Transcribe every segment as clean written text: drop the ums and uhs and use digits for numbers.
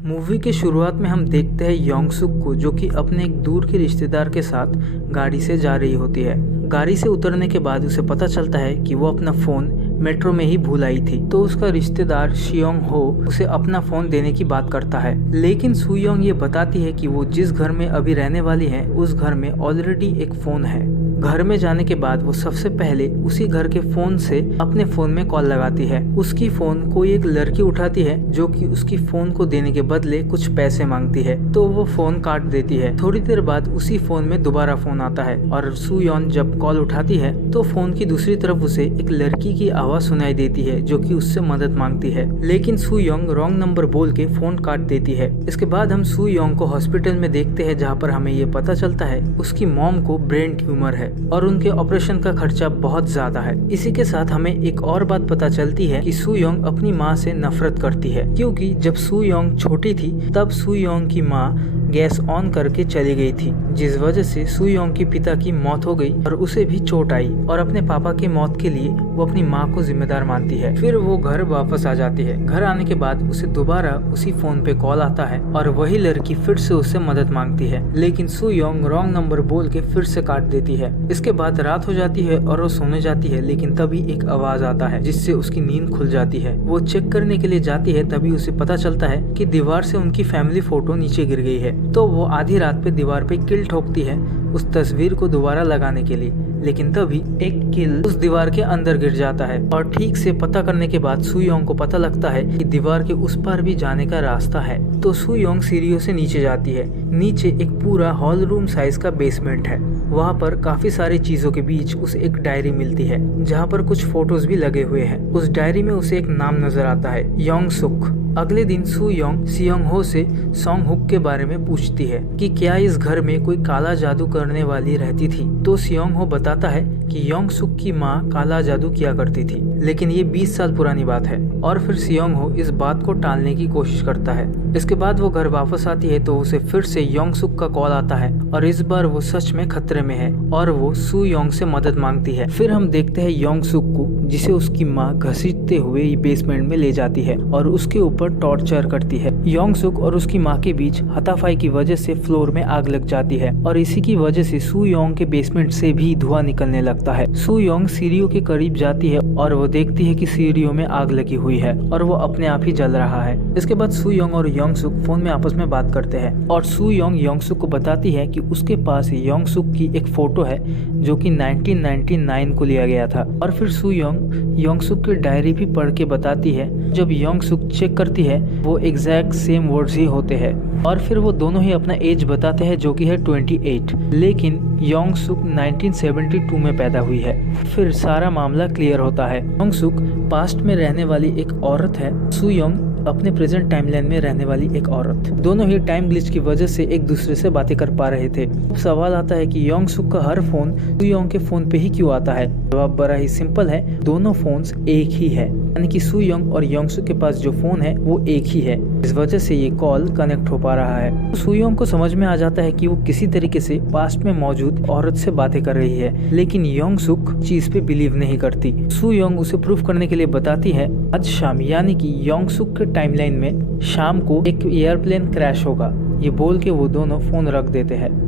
Movie के शुरुआत में हम देखते हैं योंग सुक को, जो कि अपने एक दूर के रिश्तेदार के साथ गाड़ी से जा रही होती है। गाड़ी से उतरने के बाद उसे पता चलता है कि वो अपना फोन मेट्रो में ही भूल आई थी। तो उसका रिश्तेदार शियोंग हो उसे अपना फोन देने की बात करता है, लेकिन सुयोंग ये बताती है कि वो जिस घर में अभी रहने वाली है उस घर में ऑलरेडी एक फोन है। घर में जाने के बाद वो सबसे पहले उसी घर के फोन से अपने फोन में कॉल लगाती है। उसकी फोन कोई एक लड़की उठाती है जो कि उसकी फोन को देने के बदले कुछ पैसे मांगती है, तो वो फोन काट देती है। थोड़ी देर बाद उसी फोन में दोबारा फोन आता है और सुयोंग जब कॉल उठाती है तो फोन की दूसरी तरफ उसे एक लड़की की आवाज सुनाई देती है जो कि उससे मदद मांगती है, लेकिन सुयोंग रॉन्ग नंबर बोल के फोन काट देती है। इसके बाद हम सुयोंग को हॉस्पिटल में देखते हैं, जहाँ पर हमें ये पता चलता है उसकी मॉम को ब्रेन ट्यूमर है और उनके ऑपरेशन का खर्चा बहुत ज्यादा है। इसी के साथ हमें एक और बात पता चलती है कि सुयोंग अपनी माँ से नफरत करती है, क्योंकि जब सुयोंग छोटी थी तब सुयोंग की माँ गैस ऑन करके चली गई थी, जिस वजह से सुयोंग की पिता की मौत हो गई और उसे भी चोट आई और अपने पापा की मौत के लिए वो अपनी माँ को जिम्मेदार मानती है। फिर वो घर वापस आ जाती है। घर आने के बाद उसे दोबारा उसी फोन पे कॉल आता है और वही लड़की फिर से उससे मदद मांगती है, लेकिन सुयोंग रॉन्ग नंबर बोल के फिर से काट देती है। इसके बाद रात हो जाती है और वो सोने जाती है, लेकिन तभी एक आवाज आता है जिससे उसकी नींद खुल जाती है। वो चेक करने के लिए जाती है, तभी उसे पता चलता है कि दीवार से उनकी फैमिली फोटो नीचे गिर गई है। तो वो आधी रात पे दीवार पे कील ठोकती है उस तस्वीर को दोबारा लगाने के लिए, लेकिन तभी एक कील उस दीवार के अंदर गिर जाता है और ठीक से पता करने के बाद सुयोंग को पता लगता है कि दीवार के उस पार भी जाने का रास्ता है। तो सुयोंग सीढ़ियों से नीचे जाती है। नीचे एक पूरा हॉल रूम साइज का बेसमेंट है। वहाँ पर काफी सारी चीजों के बीच उसे एक डायरी मिलती है, जहाँ पर कुछ फोटोज भी लगे हुए हैं। उस डायरी में उसे एक नाम नजर आता है, योंग सुक। अगले दिन सुयोंग सियोंग हो से सोंग हुक के बारे में पूछती है कि क्या इस घर में कोई काला जादू करने वाली रहती थी। तो सियोंग हो बताता है कि योंग सुक की माँ काला जादू किया करती थी, लेकिन ये 20 साल पुरानी बात है। और फिर सियोंग हो इस बात को टालने की कोशिश करता है। इसके बाद वो घर वापस आती है तो उसे फिर से योंग सुक का कॉल आता है और इस बार वो सच में खतरे में है और वो सुयोंग से मदद मांगती है। फिर हम देखते हैं योंग सुक को, जिसे उसकी माँ घसीटते हुए बेसमेंट में ले जाती है और उसके ऊपर टॉर्चर करती है। योंग सुक और उसकी माँ के बीच हाथापाई की वजह से फ्लोर में आग लग जाती है और इसी की वजह से सुयोंग के बेसमेंट से भी धुआं निकलने लगता है। सुयोंग सीढ़ियों के करीब जाती है और वो देखती है कि सीढ़ियों में आग लगी हुई है और वो अपने आप ही जल रहा है। इसके बाद सुयोंग और योंग सुक फोन में आपस में बात करते हैं और सुयोंग योंग सुक को बताती है कि उसके पास योंग सुक की एक फोटो है जो कि 1999 को लिया गया था। और फिर सुयोंग योंग सुक की डायरी भी पढ़ के बताती है। जब योंग सुक चेक करती है वो एग्जैक्ट सेम वर्ड्स ही होते हैं और फिर वो दोनों ही अपना एज बताते हैं जो कि है 28, लेकिन योंग सुक 1972 में पैदा हुई है। फिर सारा मामला क्लियर होता है। योंग सुक पास्ट में रहने वाली एक औरत है, सुयोंग अपने प्रेजेंट टाइमलाइन में रहने वाली एक औरत। दोनों ही टाइम ग्लिच की वजह से एक दूसरे से बातें कर पा रहे थे। अब सवाल आता है कि योंग सुक का हर फोन सुयोंग के फोन पे ही क्यों आता है। जवाब बड़ा ही सिंपल है, दोनों फोन्स एक ही है, यानी कि सुयोंग और योंग सुक के पास जो फोन है वो एक ही है। इस वजह से ये कॉल कनेक्ट हो पा रहा है। तो सुयोंग को समझ में आ जाता है कि वो किसी तरीके से पास्ट में मौजूद औरत से बातें कर रही है, लेकिन योंग सुक चीज पे बिलीव नहीं करती। सुयोंग उसे प्रूफ करने के लिए बताती है आज शाम, यानी कि योंग सुक के टाइमलाइन में शाम को एक एयरप्लेन क्रैश होगा। ये बोल के वो दोनों फोन रख देते हैं।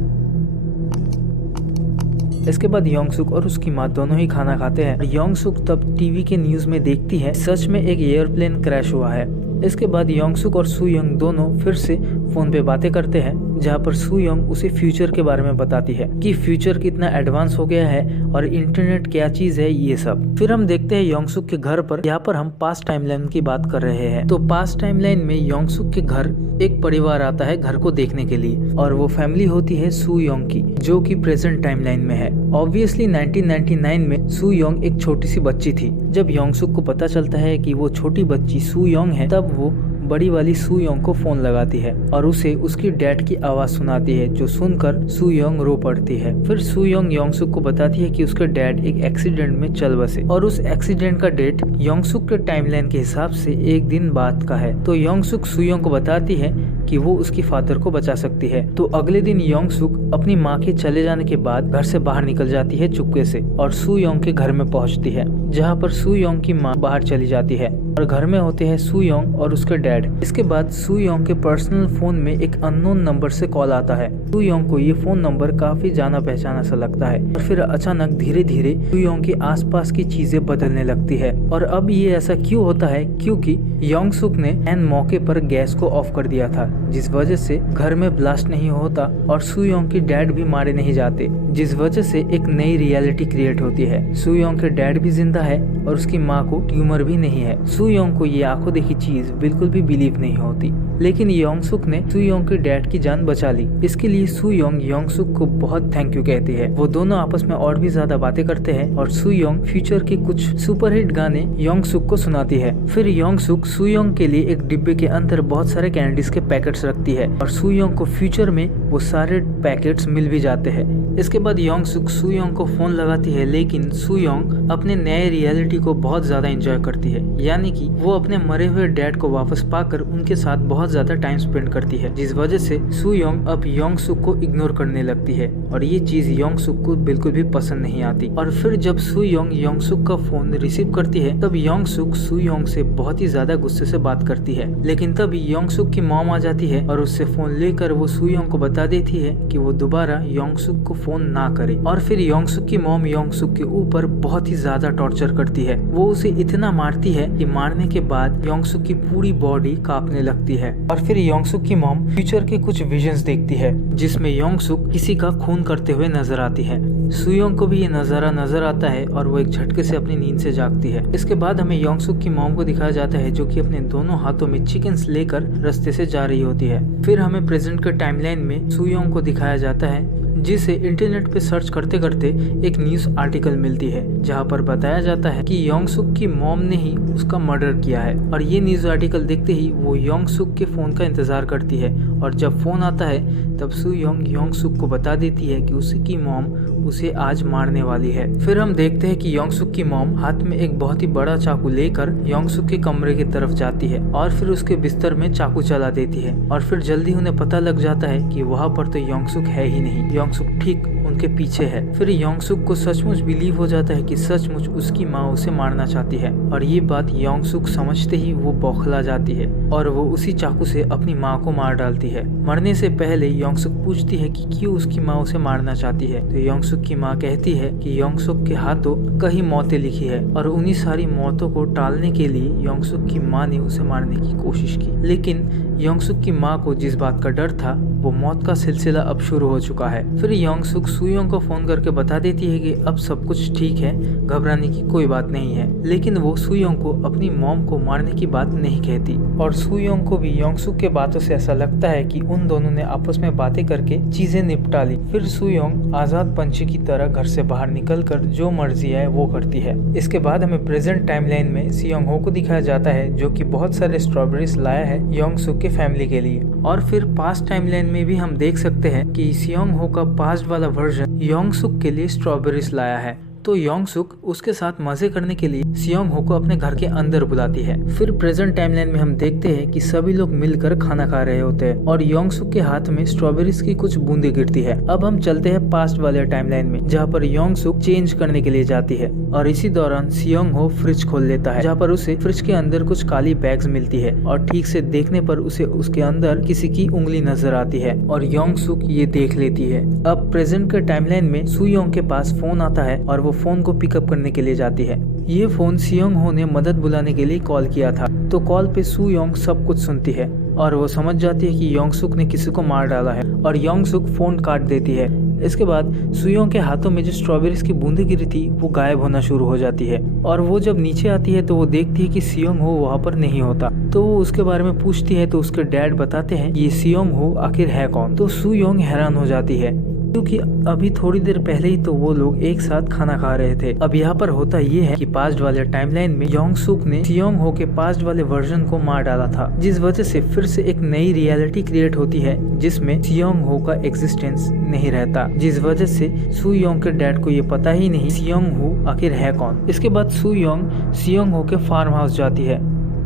इसके बाद योंग सुक और उसकी माँ दोनों ही खाना खाते हैं। योंग सुक तब टीवी के न्यूज में देखती है सच में एक एयरप्लेन क्रैश हुआ है। इसके बाद योंग सुक और सुयोंग दोनों फिर से फोन पे बातें करते हैं, जहाँ पर सुयोंग उसे फ्यूचर के बारे में बताती है कि फ्यूचर कितना एडवांस हो गया है और इंटरनेट क्या चीज है, ये सब। फिर हम देखते हैं योंग सुक के घर पर। यहाँ पर हम पास्ट टाइमलाइन की बात कर रहे हैं। तो पास्ट टाइमलाइन में योंग सुक के घर एक परिवार आता है घर को देखने के लिए और वो फैमिली होती है सुयोंग की, जो कि प्रेजेंट टाइमलाइन में है। ऑब्वियसली 1999 में सुयोंग एक छोटी सी बच्ची थी। जब योंग सुक को पता चलता है कि वो छोटी बच्ची सुयोंग है, तब वो बड़ी वाली सुयोंग को फोन लगाती है और उसे उसकी डैड की आवाज सुनाती है, जो सुनकर सुयोंग रो पड़ती है। फिर सुयोंग योंग सुक को बताती है कि उसके डैड एक एक्सीडेंट में चल बसे और उस एक्सीडेंट का डेट योंग सुक के टाइमलाइन के हिसाब से एक दिन बाद का है। तो योंग सुक सुयोंग को बताती है कि वो उसकी फादर को बचा सकती है। तो अगले दिन योंग सुक अपनी माँ के चले जाने के बाद घर से बाहर निकल जाती है चुपके से और सुयोंग के घर में पहुँचती है, जहाँ पर सुयोंग की माँ बाहर चली जाती है। और घर में होते हैं सुयोंग और उसके डैड। इसके बाद सुयोंग के पर्सनल फोन में एक अननोन नंबर से कॉल आता है। सुयोंग को ये फोन नंबर काफी जाना पहचाना सा लगता है और फिर अचानक धीरे धीरे सुयोंग के आसपास की चीजें बदलने लगती है। और अब ये ऐसा क्यों होता है? क्योंकि योंगसुक ने एन मौके पर गैस को ऑफ कर दिया था, जिस वजह से घर में ब्लास्ट नहीं होता और सुयोंग की डैड भी मारे नहीं जाते, जिस वजह से एक नई रियलिटी क्रिएट होती है। सुयोंग के डैड भी जिंदा है और उसकी माँ को ट्यूमर भी नहीं है। सुयोंग को ये आंखों देखी चीज बिल्कुल भी बिलीव नहीं होती, लेकिन योंगसुक ने सुयोंग के डैड की जान बचा ली। इसके लिए सुयोंग योंगसुक को बहुत थैंक यू कहती है। वो दोनों आपस में और भी ज्यादा बातें करते हैं और सुयोंग फ्यूचर के कुछ सुपरहिट गाने योंगसुक को सुनाती है। फिर योंगसुक सुयोंग के लिए एक डिब्बे के अंदर बहुत सारे कैंडीज के पैकेट्स रखती है और सुयोंग को फ्यूचर में वो सारे पैकेट्स मिल भी जाते हैं। इसके बाद योंगसुक सुयोंग को फोन लगाती है, लेकिन सुयोंग अपने नए रियलिटी को बहुत ज्यादा एंजॉय करती है, यानी कि वो अपने मरे हुए डैड को वापस पाकर उनके साथ बहुत ज्यादा टाइम स्पेंड करती है, जिस वजह से सुयोंग अब योंगसुक को इग्नोर करने लगती है और ये चीज योंगसुक को बिल्कुल भी पसंद नहीं आती। और फिर जब सुयोंग योंगसुक का फोन रिसीव करती है तब योंगसुक सुयोंग से बहुत ही ज्यादा गुस्से से बात करती है, लेकिन तब योंगसुक की मॉम आ जाती है और उससे फोन लेकर वो सुयोंग को बता देती है कि वो दोबारा योंगसुक को फोन ना करे। और फिर योंगसुक की मॉम योंगसुक के ऊपर बहुत ही ज्यादा टॉर्चर करती है। वो उसे इतना मारती है कि मारने के बाद योंगसुक की पूरी बॉडी कांपने लगती है। और फिर योंगसुक की मॉम फ्यूचर के कुछ विजन्स देखती है जिसमें योंगसुक किसी का खून करते हुए नजर आती है। सुयोंग को भी ये नजारा नजर आता है और वो एक झटके से अपनी नींद से जागती है। इसके बाद हमें योंगसुक की मॉम को दिखाया जाता है जो कि अपने दोनों हाथों में चिकन्स लेकर रास्ते से जा रही होती है। फिर हमें प्रेजेंट के टाइमलाइन में सुयोंग को दिखाया जाता है जिसे इंटरनेट पे सर्च करते करते एक न्यूज आर्टिकल मिलती है जहां पर बताया जाता है कि योंगसुक की मॉम ने ही उसका मर्डर किया है। और ये न्यूज आर्टिकल देखते ही वो योंगसुक के फोन का इंतजार करती है और जब फोन आता है तब सुयोंग योंगसुक को बता देती है कि उसकी मॉम उसे आज मारने वाली है। फिर हम देखते हैं कि योंगसुक की मॉम हाथ में एक बहुत ही बड़ा चाकू लेकर योंगसुक के कमरे की तरफ जाती है और फिर उसके बिस्तर में चाकू चला देती है और फिर जल्दी उन्हें पता लग जाता है कि वहाँ पर तो योंगसुक है ही नहीं, योंगसुक ठीक उनके पीछे है। फिर योंगसुक को सचमुच बिलीव हो जाता है कि सचमुच उसकी माँ उसे मारना चाहती है और ये बात योंगसुक समझते ही वो बौखला जाती है और वो उसी चाकू से अपनी माँ को मार डालती है। मरने से पहले योंगसुक पूछती है कि क्यों उसकी माँ उसे मारना चाहती है, तो योंगसुक की माँ कहती है कि योंगसुक के हाथों कई मौतें लिखी है और उन्हीं सारी मौतों को टालने के लिए योंगसुक की माँ ने उसे मारने की कोशिश की, लेकिन योंगसुक की माँ को जिस बात का डर था वो मौत का सिलसिला अब शुरू हो चुका है। फिर योंगसुक सुयोंग को फोन करके बता देती है कि अब सब कुछ ठीक है, घबराने की कोई बात नहीं है, लेकिन वो सुयोंग को अपनी मॉम को मारने की बात नहीं कहती। और सुयोंग को भी योंगसुक के बातों से ऐसा लगता है कि उन दोनों ने आपस में बातें करके चीजें निपटा ली। फिर सुयोंग आजाद पंछी की तरह घर से बाहर निकलकर जो मर्जी है वो करती है। इसके बाद हमें प्रेजेंट टाइमलाइन में सियोंग हो को दिखाया जाता है जो कि बहुत सारे स्ट्रॉबेरीज लाया है योंगसुक के फैमिली के लिए। और फिर पास्ट टाइमलाइन में भी हम देख सकते हैं कि सियोंग हो का पास्ट वाला वर्जन योंगसुक के लिए स्ट्रॉबेरीज लाया है। तो योंगसुक उसके साथ मजे करने के लिए सियोंग हो को अपने घर के अंदर बुलाती है। फिर प्रेजेंट टाइमलाइन में हम देखते हैं कि सभी लोग मिलकर खाना खा रहे होते हैं और योंगसुक के हाथ में स्ट्रॉबेरीज की कुछ बूंदे गिरती है। अब हम चलते हैं पास्ट वाले टाइमलाइन में जहाँ पर योंगसुक चेंज करने के लिए जाती है और इसी दौरान सियोंग हो फ्रिज खोल लेता है जहाँ पर उसे फ्रिज के अंदर कुछ काली बैग्स मिलती है और ठीक से देखने पर उसे उसके अंदर किसी की उंगली नजर आती है और योंगसुक ये देख लेती है। अब प्रेजेंट के टाइमलाइन में सुयोंग के पास फोन आता है और वो फोन को पिकअप करने के लिए जाती है। ये फोन सियोंग हो ने मदद बुलाने के लिए कॉल किया था, तो कॉल पे सुयोंग सब कुछ सुनती है और वो समझ जाती है कि योंगसुक ने किसी को मार डाला है और योंगसुक फोन काट देती है। इसके बाद सुयोंग के हाथों में जो स्ट्रॉबेरीज की बूंदें गिरी थी वो गायब होना शुरू हो जाती है और वो जब नीचे आती है तो वो देखती है कि सियोंग हो वहाँ पर नहीं होता। तो वो उसके बारे में पूछती है तो उसके डैड बताते हैं ये सियोंग हो आखिर है कौन। तो सुयोंग हैरान हो जाती है क्योंकि अभी थोड़ी देर पहले ही तो वो लोग एक साथ खाना खा रहे थे। अब यहाँ पर होता ये है कि पास्ट वाले टाइमलाइन में योंगसुक ने सियोंग हो के पास्ट वाले वर्जन को मार डाला था, जिस वजह से फिर से एक नई रियलिटी क्रिएट होती है जिसमें सियोंग हो का एग्जिस्टेंस नहीं रहता, जिस वजह से सुयोंग के डैड को ये पता ही नहीं सियोंग हो आखिर है कौन। इसके बाद सुयोंग सियोंग हो के फार्म हाउस जाती है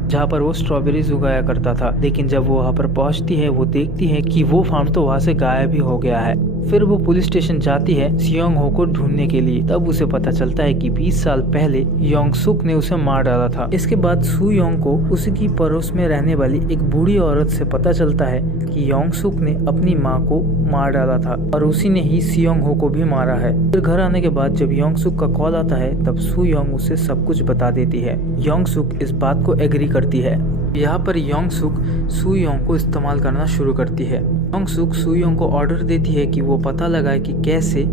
जहाँ पर वो स्ट्रॉबेरीज उगाया करता था, लेकिन जब वो वहाँ पर पहुँचती है वो देखती है कि वो फार्म तो वहाँ से गायब ही हो गया है। फिर वो पुलिस स्टेशन जाती है सियोंग हो को ढूंढने के लिए। तब उसे पता चलता है कि 20 साल पहले योंग सुक ने उसे मार डाला था। इसके बाद सू योंग को उसकी पड़ोस में रहने वाली एक बूढ़ी औरत से पता चलता है कि योंग सुक ने अपनी माँ को मार डाला था और उसी ने ही सियोंग हो को भी मारा है। फिर घर आने के बाद जब योंग सुक का कॉल आता है तब सू योंग उसे सब कुछ बता देती है। योंग सुक इस बात को एग्री करती है। यहाँ पर योंग सुक सू योंग को इस्तेमाल करना शुरू करती है। योंग सुक सू योंग को ऑर्डर देती है कि वो पता लगाए कि कैसे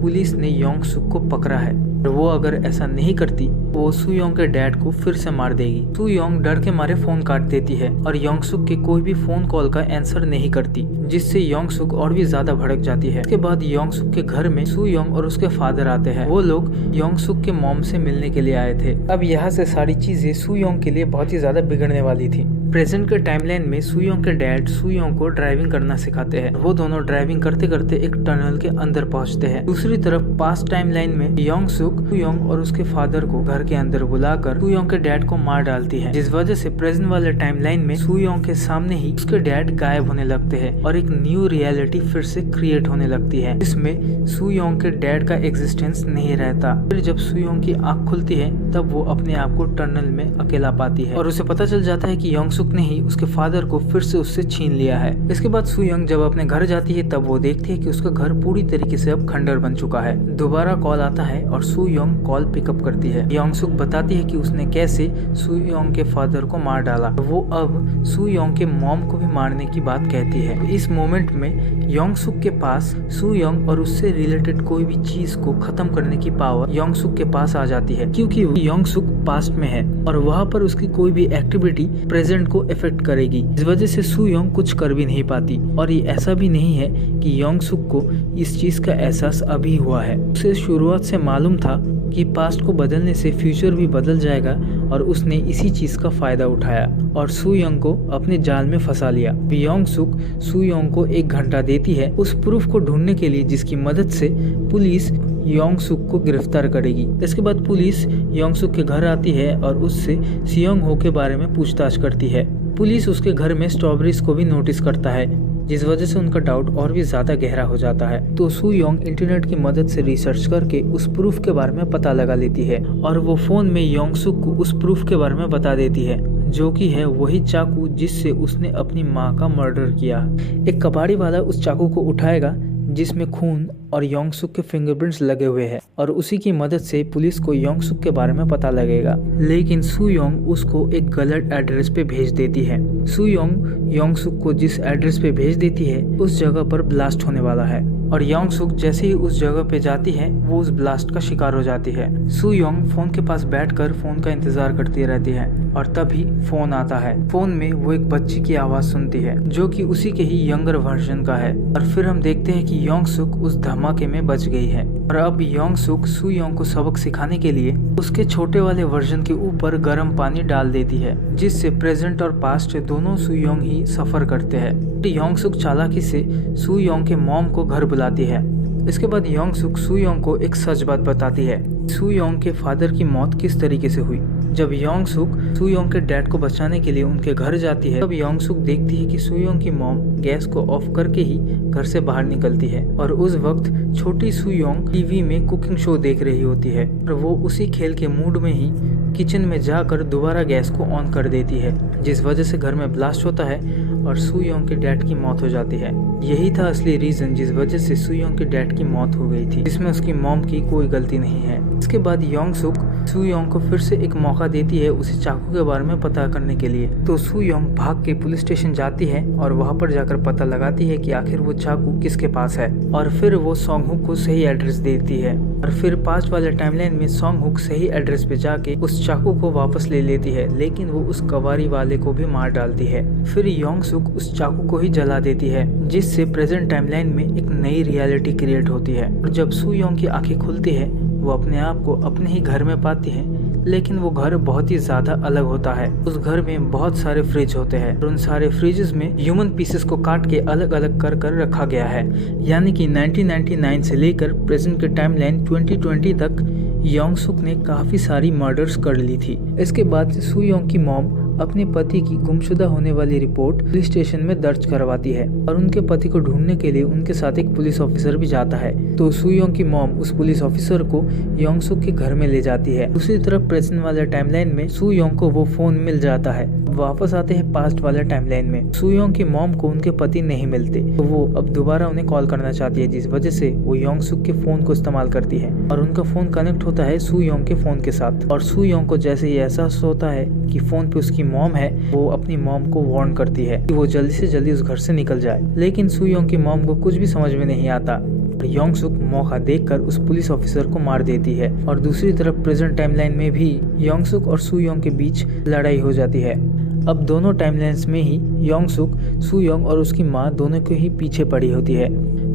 पुलिस ने योंग सुक को पकड़ा है और वो अगर ऐसा नहीं करती वो सू योंग के डैड को फिर से मार देगी। सू योंग डर के मारे फोन काट देती है और योंग सुक के कोई भी फोन कॉल का आंसर नहीं करती, जिससे योंग सुक और भी ज्यादा भड़क जाती है। इसके बाद योंग सुक के घर में सू योंग और उसके फादर आते हैं। वो लोग योंग सुक के मॉम से मिलने के लिए आए थे। अब यहाँ से सारी चीजें सू योंग के लिए बहुत ही ज्यादा बिगड़ने वाली थी। प्रेजेंट के टाइमलाइन में सू योंग के डैड सू योंग को ड्राइविंग करना सिखाते हैं। वो दोनों ड्राइविंग करते करते एक टनल के अंदर पहुंचते हैं। दूसरी तरफ पास्ट टाइमलाइन में योंग सुक सू योंग और उसके फादर को घर के अंदर बुलाकर सू योंग के डैड को मार डालती है, जिस वजह से प्रेजेंट वाले टाइमलाइन में सू योंग के सामने ही उसके डैड गायब होने लगते हैं और एक न्यू रियलिटी फिर से क्रिएट होने लगती है, जिसमें सू योंग के डैड का एग्जिस्टेंस नहीं रहता। फिर जब सू योंग की आँख खुलती है तब वो अपने आप को टनल में अकेला पाती है और उसे पता चल जाता है कि योंग सुक ने ही उसके फादर को फिर से उससे छीन लिया है। इसके बाद सू योंग जब अपने घर जाती है तब वो देखती है कि उसका घर पूरी तरीके से अब खंडर बन चुका है। दोबारा कॉल आता है और सू योंग कॉल पिकअप करती है। योंग सुक बताती है कि उसने कैसे सू योंग के फादर को मार डाला। वो अब सू योंग के मॉम को भी मारने की बात कहती है। इस मोमेंट में योंग सुक के पास सू योंग और उससे रिलेटेड कोई भी चीज को खत्म करने की पावर योंग सुक के पास आ जाती है, क्योंकि योंग सुक पास्ट में है और वहाँ पर उसकी कोई भी एक्टिविटी प्रेजेंट को इफेक्ट करेगी। इस वजह से सू योंग कुछ कर भी नहीं पाती। और ये ऐसा भी नहीं है कि योंग सुक को इस चीज का एहसास अभी हुआ है। उसे शुरुआत से मालूम था कि पास्ट को बदलने से फ्यूचर भी बदल जाएगा और उसने इसी चीज का फायदा उठाया और सू योंग को अपने जाल में फंसा लिया। योंग सुक सू योंग को 1 घंटा देती है उस प्रूफ को ढूंढने के लिए जिसकी मदद से पुलिस योंग सुक को गिरफ्तार करेगी। इसके बाद पुलिस योंग सुक के घर आती है और उससे सियोंग हो के बारे में पूछताछ करती है। पुलिस उसके घर में स्ट्रॉबेरीज को भी नोटिस करता है, जिस वजह से उनका डाउट और भी ज्यादा गहरा हो जाता है। तो सू योंग इंटरनेट की मदद से रिसर्च करके उस प्रूफ के बारे में पता लगा लेती है और वो फोन में योंग सुक को उस प्रूफ के बारे में बता देती है, जो कि है वही चाकू जिससे उसने अपनी माँ का मर्डर किया। एक कबाड़ी वाला उस चाकू को उठाएगा जिसमें खून और योंग सुक के फिंगरप्रिंट्स लगे हुए हैं और उसी की मदद से पुलिस को योंग सुक के बारे में पता लगेगा। लेकिन सू योंग उसको एक गलत एड्रेस पे भेज देती है। सू योंग योंग सुक को जिस एड्रेस पे भेज देती है उस जगह पर ब्लास्ट होने वाला है और योंग सुक जैसे ही उस जगह पे जाती है वो उस ब्लास्ट का शिकार हो जाती है। सू योंग फोन के पास बैठकर फोन का इंतजार करती रहती है और तभी फोन आता है। फोन में वो एक बच्ची की आवाज सुनती है जो कि उसी के ही यंगर वर्जन का है और फिर हम देखते हैं कि योंग सुक उस धमाके में बच गई है और अब योंग सुक सू योंग को सबक सिखाने के लिए उसके छोटे वाले वर्जन के ऊपर गर्म पानी डाल देती है, जिससे प्रेजेंट और पास्ट दोनों सू योंग ही सफर करते हैं। योंग सुक चालाकी से सू योंग के मॉम को घर बुलाती है। इसके बाद योंग सुक सू योंग को एक सच बात बताती है, सू योंग के फादर की मौत किस तरीके से हुई। जब योंग सुक सू योंग के डैड को बचाने के लिए उनके घर जाती है तब योंग सुक देखती है कि सू योंग की मॉम गैस को ऑफ करके ही घर से बाहर निकलती है और उस वक्त छोटी सू योंग टीवी में कुकिंग शो देख रही होती है और वो उसी खेल के मूड में ही किचन में जाकर दोबारा गैस को ऑन कर देती है, जिस वजह से घर में ब्लास्ट होता है और सू योंग के डैड की मौत हो जाती है। यही था असली रीजन जिस वजह से सू योंग के डैड की मौत हो गई थी, जिसमें उसकी मॉम की कोई गलती नहीं है। इसके बाद योंग सुक सू योंग को फिर से एक मौका देती है उसे चाकू के बारे में पता करने के लिए। तो सू योंग भाग के पुलिस स्टेशन जाती है और वहाँ पर जाकर पता लगाती है कि आखिर वो चाकू किसके पास है और फिर वो सॉन्ग हुक को सही एड्रेस देती है और फिर पास्ट वाले टाइमलाइन में सॉन्ग हुक सही एड्रेस पे जाके उस चाकू को वापस ले लेती है, लेकिन वो उस कवारी वाले को भी मार डालती है। फिर योंग सुक उस चाकू को ही जला देती है, जिससे प्रेजेंट टाइमलाइन में एक नई रियलिटी क्रिएट होती है और जब सू योंग की आंखें खुलती है वो अपने आप को अपने ही घर में पाती है, लेकिन वो घर बहुत ही ज्यादा अलग होता है। उस घर में बहुत सारे फ्रिज होते हैं और उन सारे फ्रिजेस में ह्यूमन पीसेस को काट के अलग अलग कर कर रखा गया है, यानी कि 1999 से लेकर प्रेजेंट के टाइमलाइन 2020 तक योंग सुक ने काफी सारी मर्डर्स कर ली थी। इसके बाद सू योंग की मॉम अपने पति की गुमशुदा होने वाली रिपोर्ट पुलिस स्टेशन में दर्ज करवाती है और उनके पति को ढूंढने के लिए उनके साथ एक पुलिस ऑफिसर भी जाता है। तो सू योंग की मॉम उस पुलिस ऑफिसर को योंग सुक के घर में ले जाती है। दूसरी तरफ प्रेजेंट वाले टाइमलाइन में सू योंग को वो फोन मिल जाता है। वापस आते हैं पास्ट वाले टाइमलाइन में। सू योंग की मॉम को उनके पति नहीं मिलते, तो वो अब दोबारा उन्हें कॉल करना चाहती है, जिस वजह से वो योंग सुक के फोन को इस्तेमाल करती है और उनका फोन कनेक्ट होता है सू योंग के फोन के साथ। और सू योंग को जैसे ही एहसास होता है कि फोन पे उसकी मॉम है, वो अपनी मॉम को वार्न करती है कि वो जल्दी से जल्दी उस घर से निकल जाए। लेकिन सू योंग की मॉम को कुछ भी समझ में नहीं आता। योंग सुक मौका देखकर उस पुलिस ऑफिसर को मार देती है। और दूसरी तरफ प्रेजेंट टाइमलाइन में भी योंग सुक और सू योंग के बीच लड़ाई हो जाती है। अब दोनों टाइमलाइंस में ही योंग सुक, सू योंग और उसकी माँ दोनों के ही पीछे पड़ी होती है।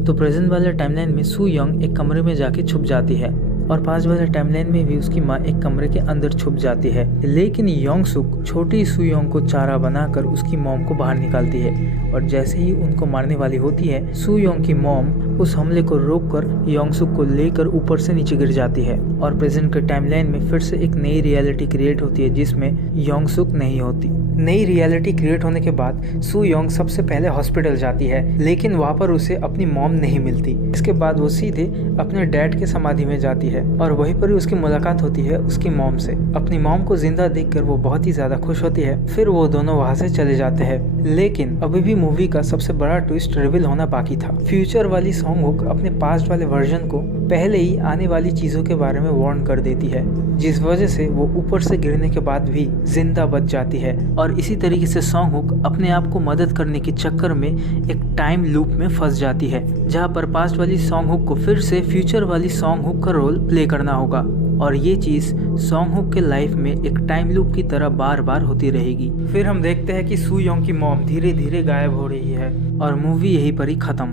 तो प्रेजेंट वाले टाइमलाइन में सू योंग एक कमरे में जाके छुप जाती है और पास वाले टाइमलाइन में भी उसकी माँ एक कमरे के अंदर छुप जाती है। लेकिन योंग सुक छोटी सू योंग को चारा बनाकर उसकी मॉम को बाहर निकालती है और जैसे ही उनको मारने वाली होती है, सू योंग की मॉम उस हमले को रोककर योंग सुक को लेकर ऊपर से नीचे गिर जाती है। और प्रेजेंट के टाइमलाइन में फिर से एक नई रियलिटी क्रिएट होती है जिसमें योंग सुक नहीं होती। नई रियलिटी क्रिएट होने के बाद सू योंग सबसे पहले हॉस्पिटल जाती है, लेकिन वहाँ पर उसे अपनी मॉम नहीं मिलती। इसके बाद वो सीधे अपने डैड के समाधि में जाती है और वहीं पर ही उसकी मुलाकात होती है उसकी मॉम से। अपनी मॉम को जिंदा देखकर वो बहुत ही ज्यादा खुश होती है। फिर वो दोनों वहाँ से चले जाते हैं। लेकिन अभी भी मूवी का सबसे बड़ा ट्विस्ट रिवील होना बाकी था। फ्यूचर वाली सॉन्ग हुक अपने पास्ट वाले वर्जन को पहले ही आने वाली चीजों के बारे में वार्न कर देती है, जिस वजह से वो ऊपर से गिरने के बाद भी जिंदा बच जाती है। और इसी तरीके से सॉन्ग हुक अपने आप को मदद करने के चक्कर में एक टाइम लूप में फंस जाती है, जहाँ पर पास्ट वाली सॉन्ग हुक को फिर से फ्यूचर वाली सॉन्ग हुक का रोल प्ले करना होगा। और ये चीज सॉन्ग हुक के लाइफ में एक टाइम लूप की तरह बार बार होती रहेगी। फिर हम देखते हैं कि सू योंग की मॉम धीरे धीरे गायब हो रही है और मूवी यहीं पर ही खत्म।